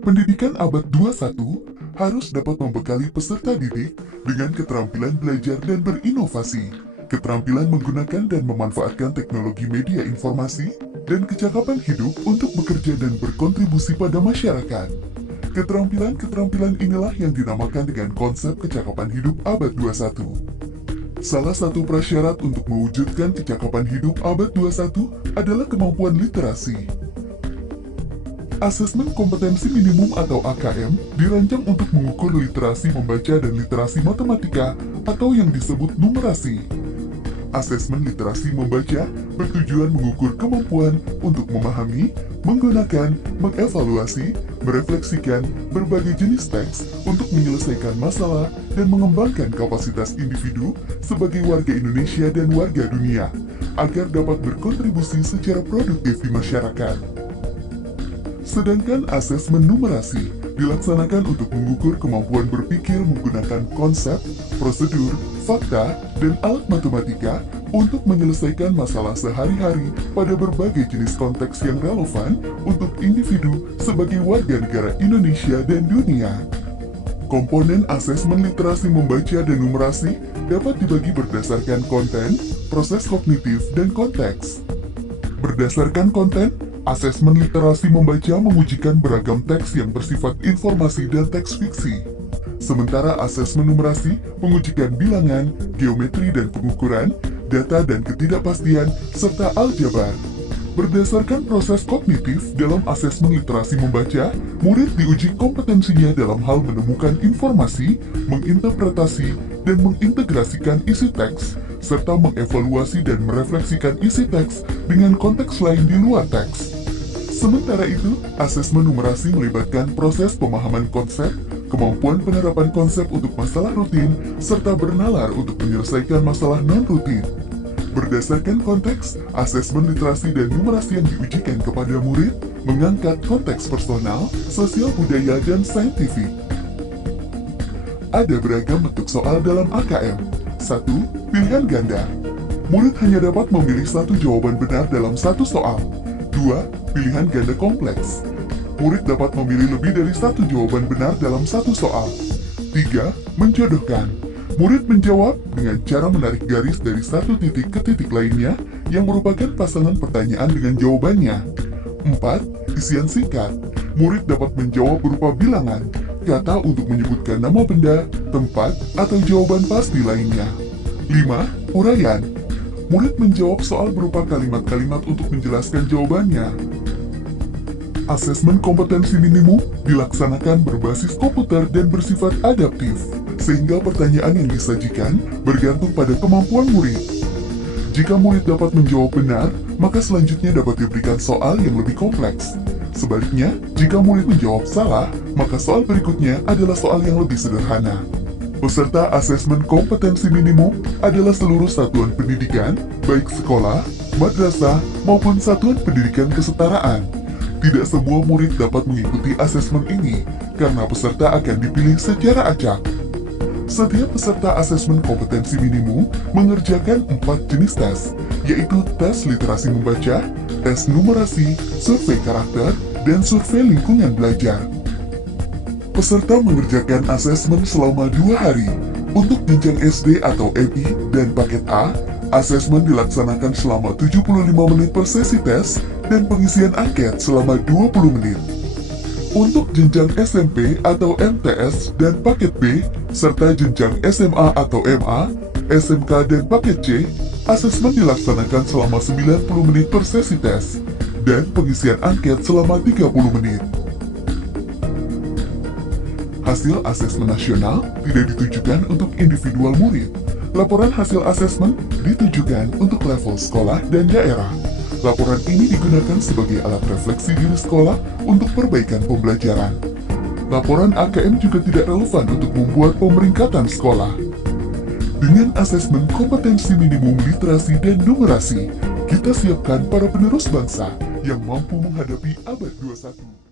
Pendidikan abad 21 harus dapat membekali peserta didik dengan keterampilan belajar dan berinovasi, keterampilan menggunakan dan memanfaatkan teknologi media informasi, dan kecakapan hidup untuk bekerja dan berkontribusi pada masyarakat. Keterampilan-keterampilan inilah yang dinamakan dengan konsep kecakapan hidup abad 21. Salah satu prasyarat untuk mewujudkan kecakapan hidup abad 21 adalah kemampuan literasi. Asesmen kompetensi minimum atau AKM dirancang untuk mengukur literasi membaca dan literasi matematika atau yang disebut numerasi. Asesmen literasi membaca bertujuan mengukur kemampuan untuk memahami, menggunakan, mengevaluasi, merefleksikan berbagai jenis teks untuk menyelesaikan masalah dan mengembangkan kapasitas individu sebagai warga Indonesia dan warga dunia agar dapat berkontribusi secara produktif di masyarakat. Sedangkan asesmen numerasi dilaksanakan untuk mengukur kemampuan berpikir menggunakan konsep, prosedur, fakta, dan alat matematika untuk menyelesaikan masalah sehari-hari pada berbagai jenis konteks yang relevan untuk individu sebagai warga negara Indonesia dan dunia. Komponen asesmen literasi membaca dan numerasi dapat dibagi berdasarkan konten, proses kognitif, dan konteks. Berdasarkan konten, asesmen literasi membaca mengujikan beragam teks yang bersifat informasi dan teks fiksi. Sementara asesmen numerasi mengujikan bilangan, geometri dan pengukuran, data dan ketidakpastian, serta aljabar. Berdasarkan proses kognitif dalam asesmen literasi membaca, murid diuji kompetensinya dalam hal menemukan informasi, menginterpretasi, dan mengintegrasikan isi teks, serta mengevaluasi dan merefleksikan isi teks dengan konteks lain di luar teks. Sementara itu, asesmen numerasi melibatkan proses pemahaman konsep, kemampuan penerapan konsep untuk masalah rutin, serta bernalar untuk menyelesaikan masalah non-rutin. Berdasarkan konteks, asesmen literasi dan numerasi yang diujikan kepada murid mengangkat konteks personal, sosial budaya, dan saintifik. Ada beragam bentuk soal dalam AKM. 1. Pilihan ganda. Murid hanya dapat memilih satu jawaban benar dalam satu soal. 2. Pilihan ganda kompleks. Murid dapat memilih lebih dari satu jawaban benar dalam satu soal. 3. Menjodohkan. Murid menjawab dengan cara menarik garis dari satu titik ke titik lainnya yang merupakan pasangan pertanyaan dengan jawabannya. 4. Isian singkat. Murid dapat menjawab berupa bilangan, kata untuk menyebutkan nama benda, tempat, atau jawaban pasti lainnya. 5. Uraian. Murid menjawab soal berupa kalimat-kalimat untuk menjelaskan jawabannya. Asesmen kompetensi minimum dilaksanakan berbasis komputer dan bersifat adaptif, sehingga pertanyaan yang disajikan bergantung pada kemampuan murid. Jika murid dapat menjawab benar, maka selanjutnya dapat diberikan soal yang lebih kompleks. Sebaliknya, jika murid menjawab salah, maka soal berikutnya adalah soal yang lebih sederhana. Peserta asesmen kompetensi minimum adalah seluruh satuan pendidikan, baik sekolah, madrasah, maupun satuan pendidikan kesetaraan. Tidak semua murid dapat mengikuti asesmen ini, karena peserta akan dipilih secara acak. Setiap peserta asesmen kompetensi minimum mengerjakan 4 jenis tes, yaitu tes literasi membaca, tes numerasi, survei karakter, dan survei lingkungan belajar. Peserta mengerjakan asesmen selama 2 hari. Untuk jenjang SD atau MI dan paket A, asesmen dilaksanakan selama 75 menit per sesi tes dan pengisian angket selama 20 menit. Untuk jenjang SMP atau MTS dan paket B, serta jenjang SMA atau MA, SMK dan paket C, asesmen dilaksanakan selama 90 menit per sesi tes dan pengisian angket selama 30 menit. Hasil asesmen nasional tidak ditujukan untuk individual murid. Laporan hasil asesmen ditujukan untuk level sekolah dan daerah. Laporan ini digunakan sebagai alat refleksi diri sekolah untuk perbaikan pembelajaran. Laporan AKM juga tidak relevan untuk membuat pemeringkatan sekolah. Dengan asesmen kompetensi minimum literasi dan numerasi, kita siapkan para penerus bangsa yang mampu menghadapi abad 21.